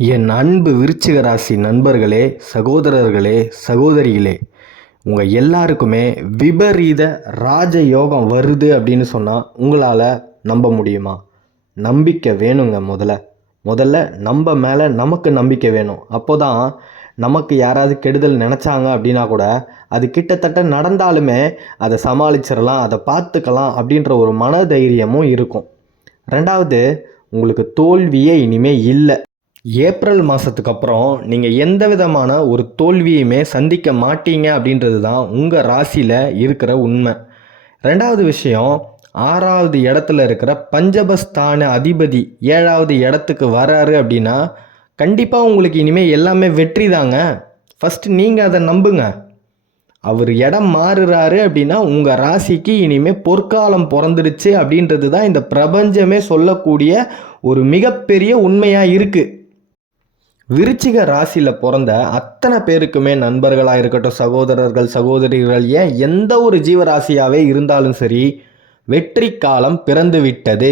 என் அன்பு விருச்சிக ராசி நண்பர்களே, சகோதரர்களே, சகோதரிகளே, உங்கள் எல்லாருக்குமே விபரீத ராஜயோகம் வருது அப்படின்னு சொன்னால் உங்களால் நம்ப முடியுமா? நம்பிக்கை வேணுங்க. முதல்ல நம்ம மேலே நமக்கு நம்பிக்கை வேணும். அப்போ தான் நமக்கு யாராவது கெடுதல் நினச்சாங்க அப்படின்னா கூட அது கிட்டத்தட்ட நடந்தாலுமே அதை சமாளிச்சிடலாம், அதை பார்த்துக்கலாம் அப்படின்ற ஒரு மனதைரியமும் இருக்கும். ரெண்டாவது, உங்களுக்கு தோல்வியே இனிமேல் இல்லை. ஏப்ரல் மாதத்துக்கு அப்புறம் நீங்கள் எந்த விதமான ஒரு தோல்வியுமே சந்திக்க மாட்டீங்க அப்படின்றது தான் உங்கள் ராசியில் இருக்கிற உண்மை. ரெண்டாவது விஷயம், 6வது இடத்துல இருக்கிற பஞ்சபஸ்தான அதிபதி 7வது இடத்துக்கு வராரு அப்படின்னா கண்டிப்பாக உங்களுக்கு இனிமேல் எல்லாமே வெற்றி தாங்க. ஃபஸ்ட்டு நீங்கள் அதை நம்புங்க. அவர் இடம் மாறுறாரு அப்படின்னா உங்கள் ராசிக்கு இனிமேல் பொற்காலம் பிறந்துடுச்சு அப்படின்றது தான் இந்த பிரபஞ்சமே சொல்லக்கூடிய ஒரு மிகப்பெரிய உண்மையாக இருக்குது. விருச்சிக ராசியில் பிறந்த அத்தனை பேருக்குமே நண்பர்களாக இருக்கட்டும், சகோதரர்கள், சகோதரிகள், ஏன் எந்த ஒரு ஜீவராசியாகவே இருந்தாலும் சரி, வெற்றி காலம் பிறந்து விட்டது.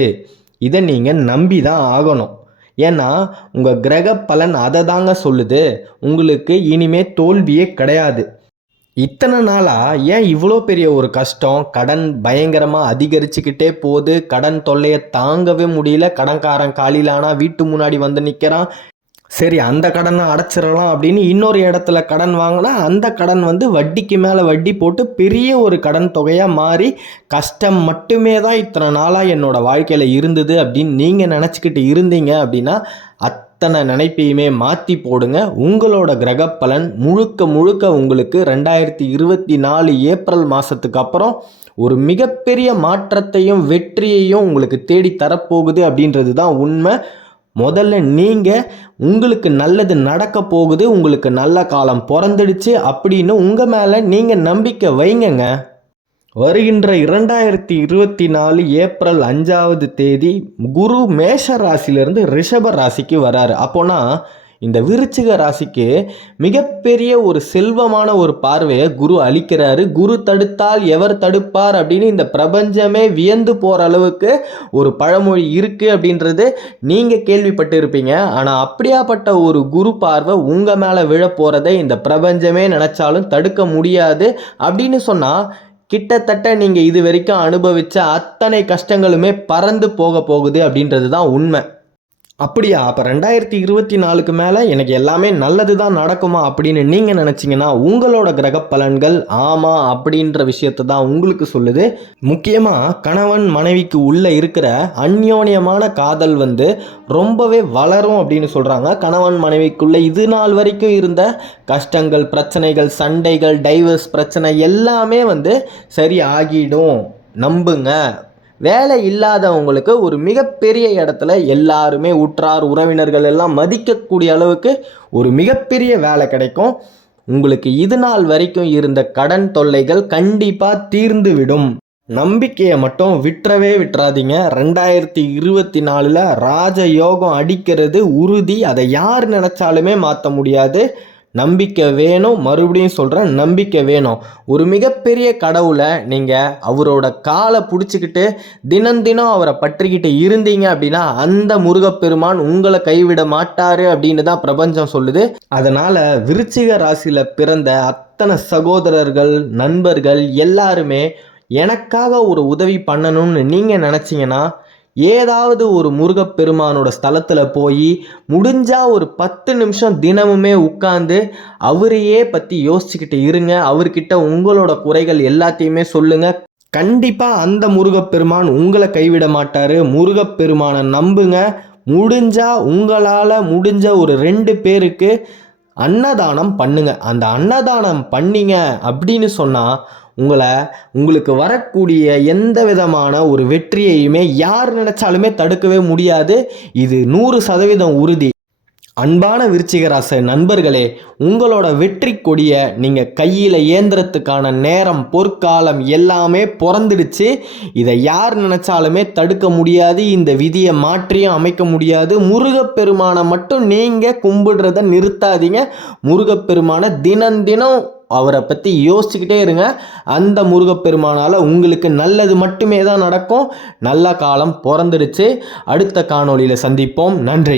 இதை நீங்கள் நம்பி தான் ஆகணும். ஏன்னா உங்கள் கிரக பலன் அதை தாங்க சொல்லுது. உங்களுக்கு இனிமே தோல்வியே கிடையாது. இத்தனை நாளாக ஏன் இவ்வளோ பெரிய ஒரு கஷ்டம்? கடன் பயங்கரமாக அதிகரிச்சுக்கிட்டே போகுது. கடன் தொல்லையை தாங்கவே முடியல. கடன்காரன் காலிலானா வீட்டு முன்னாடி வந்து நிற்கிறான். சரி, அந்த கடனை அடைச்சிடலாம் அப்படின்னு இன்னொரு இடத்துல கடன் வாங்கினா அந்த கடன் வட்டிக்கு மேலே வட்டி போட்டு பெரிய ஒரு கடன் தொகையாக மாறி கஷ்டம் மட்டுமே தான் இத்தனை நாளாக என்னோடய வாழ்க்கையில் இருந்தது அப்படின்னு நீங்கள் நினச்சிக்கிட்டு இருந்தீங்க அப்படின்னா அத்தனை நினைப்பையுமே மாற்றி போடுங்க. உங்களோட கிரக பலன் முழுக்க உங்களுக்கு 2024 ஏப்ரல் மாதத்துக்கு அப்புறம் ஒரு மிகப்பெரிய மாற்றத்தையும் வெற்றியையும் உங்களுக்கு தேடி தரப்போகுது அப்படின்றது தான் உண்மை. முதல்ல நீங்கள் உங்களுக்கு நல்லது நடக்க போகுது, உங்களுக்கு நல்ல காலம் பிறந்துடுச்சு அப்படின்னு உங்கள் மேலே நீங்கள் நம்பிக்கை வைங்கங்க. வருகின்ற 2024 ஏப்ரல் 5வது தேதி குரு மேஷ ராசியிலிருந்து ரிஷப ராசிக்கு வராரு. அப்போனா இந்த விருச்சிக ராசிக்கு மிகப்பெரிய ஒரு செல்வமான ஒரு பார்வையை குரு அளிக்கிறாரு. குரு தடுத்தால் எவர் தடுப்பார் அப்படின்னு இந்த பிரபஞ்சமே வியந்து போகிற அளவுக்கு ஒரு பழமொழி இருக்குது அப்படின்றது நீங்கள் கேள்விப்பட்டு இருப்பீங்க. ஆனால் அப்படியாப்பட்ட ஒரு குரு பார்வை உங்கள் மேலே விழ போகிறதை இந்த பிரபஞ்சமே நினச்சாலும் தடுக்க முடியாது. அப்படின்னு சொன்னால் கிட்டத்தட்ட நீங்கள் இது வரைக்கும் அனுபவித்த அத்தனை கஷ்டங்களுமே பறந்து போகுது அப்படின்றது தான் உண்மை. அப்படியா? அப்போ 2024க்கு மேலே எனக்கு எல்லாமே நல்லது தான் நடக்குமா அப்படின்னு நீங்கள் நினச்சிங்கன்னா உங்களோட கிரக பலன்கள் ஆமாம் அப்படின்ற விஷயத்தை தான் உங்களுக்கு சொல்லுது. முக்கியமாக கணவன் மனைவிக்கு உள்ளே இருக்கிற அந்யோன்யமான காதல் ரொம்பவே வளரும் அப்படின்னு சொல்கிறாங்க. கணவன் மனைவிக்குள்ளே இது நாள் வரைக்கும் இருந்த கஷ்டங்கள், பிரச்சனைகள், சண்டைகள், டைவர்ஸ் பிரச்சனை எல்லாமே சரி ஆகிடும், நம்புங்க. வேலை இல்லாதவங்களுக்கு ஒரு மிகப்பெரிய இடத்துல எல்லாருமே உற்றார் உறவினர்கள் எல்லாம் மதிக்கக்கூடிய அளவுக்கு ஒரு மிகப்பெரிய வேலை கிடைக்கும். உங்களுக்கு இது நாள் வரைக்கும் இருந்த கடன் தொல்லைகள் கண்டிப்பாக தீர்ந்து விடும். நம்பிக்கையை மட்டும் விட்டுறாதீங்க. 2024 ராஜயோகம் அடிக்கிறது உறுதி. அதை யார் நினச்சாலுமே மாற்ற முடியாது. நம்பிக்கை வேணும். மறுபடியும் சொல்கிறேன், நம்பிக்கை வேணும். ஒரு மிகப்பெரிய கடவுளை நீங்கள் அவரோட காலை பிடிச்சிக்கிட்டு தினம் அவரை பற்றிக்கிட்டு இருந்தீங்க அப்படின்னா அந்த முருகப்பெருமான் உங்களை கைவிட மாட்டார் அப்படின்னு தான் பிரபஞ்சம் சொல்லுது. அதனால் விருச்சிக ராசியில் பிறந்த அத்தனை சகோதரர்கள், நண்பர்கள் எல்லாருமே எனக்காக ஒரு உதவி பண்ணணும்னு நீங்கள் நினச்சிங்கன்னா ஏதாவது ஒரு முருகப்பெருமானோட ஸ்தலத்தில் போய் முடிஞ்சால் ஒரு 10 நிமிஷம் தினமுமே உட்காந்து அவரையே பற்றி யோசிச்சுக்கிட்டு இருங்க. அவர்கிட்ட உங்களோட குறைகள் எல்லாத்தையுமே சொல்லுங்கள். கண்டிப்பாக அந்த முருகப்பெருமான் உங்களை கைவிட மாட்டார். முருகப்பெருமானை நம்புங்க. முடிஞ்சால் உங்களால் முடிஞ்ச ஒரு 2 பேருக்கு அன்னதானம் பண்ணுங்க. அந்த அன்னதானம் பண்ணீங்க அப்படின்னு சொன்னால் உங்களுக்கு வரக்கூடிய எந்த விதமான ஒரு வெற்றியையுமே யார் நினைச்சாலுமே தடுக்கவே முடியாது. இது 100% உறுதி. அன்பான விருச்சிக ராசி நண்பர்களே, உங்களோட வெற்றி கொடியை நீங்கள் கையில் ஏந்திரத்துக்கான நேரம், பொற்காலம் எல்லாமே பிறந்துடுச்சு. இதை யார் நினச்சாலுமே தடுக்க முடியாது. இந்த விதியை மாற்றியும் அமைக்க முடியாது. முருகப்பெருமானை மட்டும் நீங்கள் கும்பிடுறத நிறுத்தாதீங்க. முருகப்பெருமானை தினம் அவரை பற்றி யோசிச்சுக்கிட்டே இருங்க. அந்த முருகப்பெருமானால் உங்களுக்கு நல்லது மட்டுமே தான் நடக்கும். நல்ல காலம் பிறந்துடுச்சு. அடுத்த காணொளியில் சந்திப்போம். நன்றி.